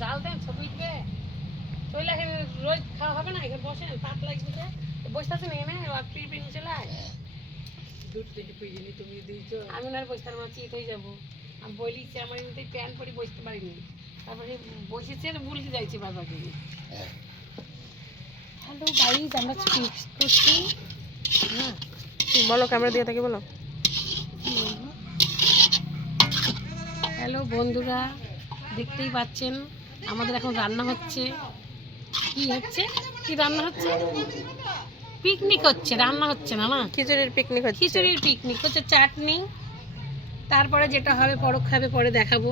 জাল দেন ছবি উঠবে চলে এখানে রোজ খাওয়া হবে না এখানে বসেন তাপ লাগবে বসে আছেন এখানে পিড় চলে আয় দূর থেকে পিড়িনি তুমি দিয়েছ আমি ওনার বসে আমার চিট হয়ে যাবো আমি বলিছি আমার এমনিতে প্যান্ট পরে বসতে পারিনি তারপরে বসেছে বুলতে যাইছে বাবাকে হ্যালো গাইজ আমরা চিপস করছি হ্যাঁ বলো ক্যামেরা দিয়ে থাকি বলো। হ্যালো বন্ধুরা দেখতেই পাচ্ছেন আমাদের এখন রান্না হচ্ছে কি হচ্ছে কি রান্না হচ্ছে পিকনিক হচ্ছে রান্না হচ্ছে না না খিচুড়ির পিকনিক হচ্ছে। খিচুড়ির পিকনিক হচ্ছে চাটনি তারপরে যেটা হবে পরোক্ষ খাবে পরে দেখাবো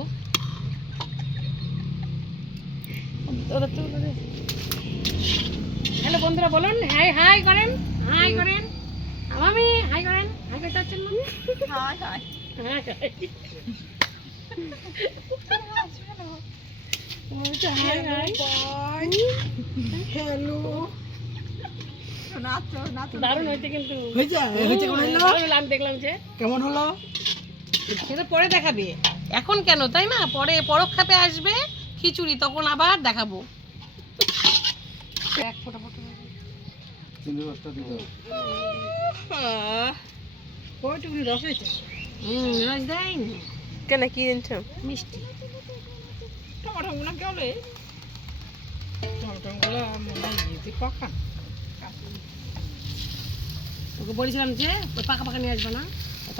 হ্যালো বন্ধুরা বলুন হাই হাই করেন হাই করেন আমি হাই করেন হাই করতে পারছেন না হাই হাই হাই হ্যালো দারুণ হয়েছে কিন্তু আমি দেখলাম যে কেমন হলো সেটা পরে দেখাবে এখন কেন তাই না পরে পরোক্ষ খাপে আসবে খিচুড়ি তখন আবার দেখাবো এক ফোটা ফোটা কয়টুকুনি রস হয়েছে রস দেয়নি কেন কি এনেছ মিষ্টি টমাটোগুলো গেলে টমাটোগুলো মনে পাকা ওকে বলেছিলাম যে ওই পাকা পাকা নিয়ে আসবে না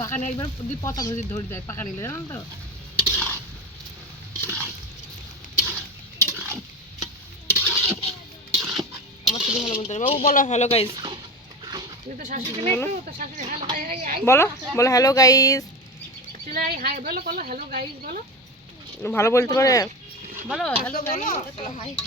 পাকা নিয়ে আসবে দিয়ে পচা ভুজি ধরে দেয় পাকা নিলে জানেন তো আমার শুধু ভালো বলতে বাবু বলো হ্যালো গাইস তুই তো শাশুড়ি নেই তো তো শাশুড়ি হ্যালো হাই হাই হাই বলো বলো হ্যালো গাইস চলে আই হাই বলো বলো হ্যালো গাইস বলো ভালো বলতে পারে বলো হ্যালো গাইস